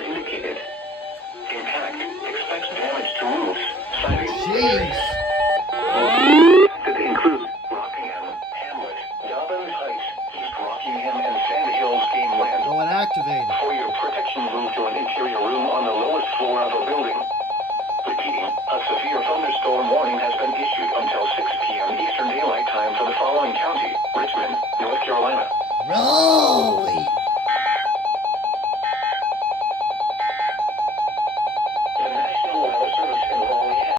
are indicated. Impact expects damage to roofs, siding, Jeez. that include Rockingham, Hamlet, Dobbins Heights, East Rockingham, and Sand Hills Game Land. Well, it activated. For your protection, move to an interior room on the lowest floor of a building. Repeating, a severe thunderstorm warning has been issued until 6 p.m. Eastern Daylight Time for the following county: Richmond, North Carolina. Holy